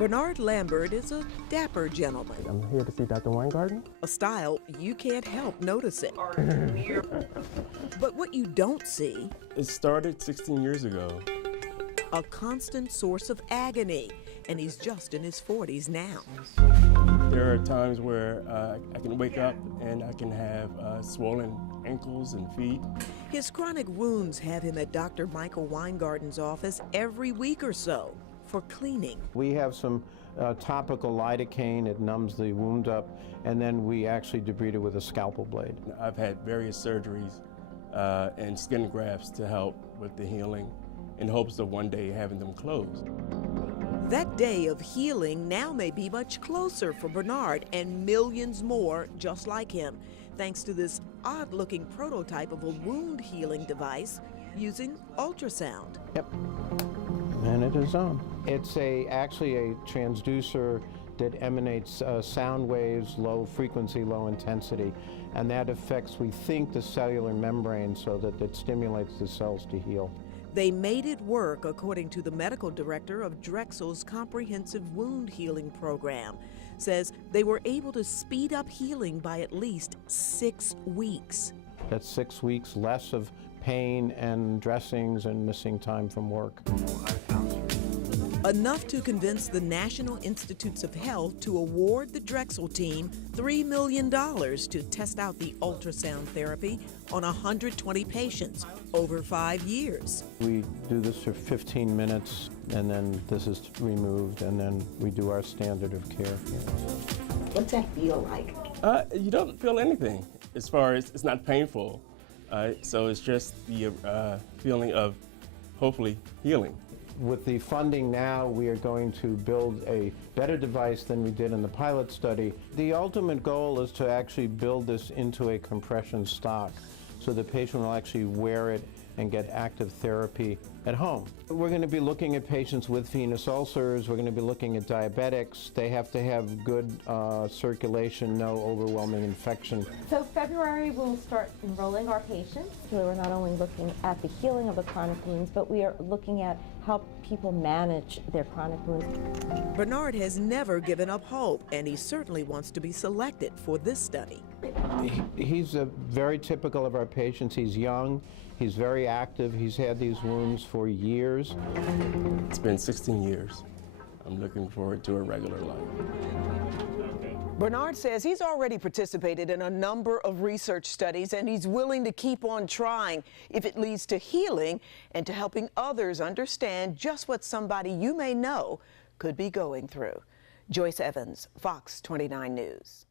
Bernard Lambert is a dapper gentleman, I'm here to see Dr. Weingarten. a style you can't help noticing. But what you don't see, It started 16 years ago. a constant source of agony, and he's just in his 40s now. There are times where I can wake up and I can have swollen ankles and feet. His chronic wounds have him at Dr. Michael Weingarten's office every week or so for cleaning. We have some topical lidocaine, it numbs the wound up, and then we actually debride it with a scalpel blade. I've had various surgeries and skin grafts to help with the healing in hopes of one day having them closed. That day of healing now may be much closer for Bernard and millions more just like him, thanks to this odd-looking prototype of a wound healing device using ultrasound. Yep, and it is on. It's actually a transducer that emanates sound waves, low frequency, low intensity, and that affects, we think, the cellular membrane so that it stimulates the cells to heal. They made it work, according to the medical director of Drexel's comprehensive wound healing program. Says they were able to speed up healing by at least 6 weeks. That's 6 weeks less of pain and dressings and missing time from work. Enough to convince the National Institutes of Health to award the Drexel team $3 million to test out the ultrasound therapy on 120 patients over 5 years. We do this for 15 minutes, and then this is removed, and then we do our standard of care. What's that feel like? You don't feel anything as far as it's not painful. So it's just the feeling of hopefully healing. With the funding now, we are going to build a better device than we did in the pilot study. The ultimate goal is to actually build this into a compression stock so the patient will actually wear it and get active therapy at home. We're going to be looking at patients with venous ulcers. We're going to be looking at diabetics. They have to have good circulation, no overwhelming infection. So February we'll start enrolling our patients. So we're not only looking at the healing of the chronic wounds, but we are looking at how people manage their chronic wounds. Bernard has never given up hope, and he certainly wants to be selected for this study. He's very typical of our patients. He's young, he's very active, he's had these wounds for years. It's been 16 years. I'm looking forward to a regular life. Bernard says he's already participated in a number of research studies, and he's willing to keep on trying if it leads to healing and to helping others understand just what somebody you may know could be going through. Joyce Evans, Fox 29 News.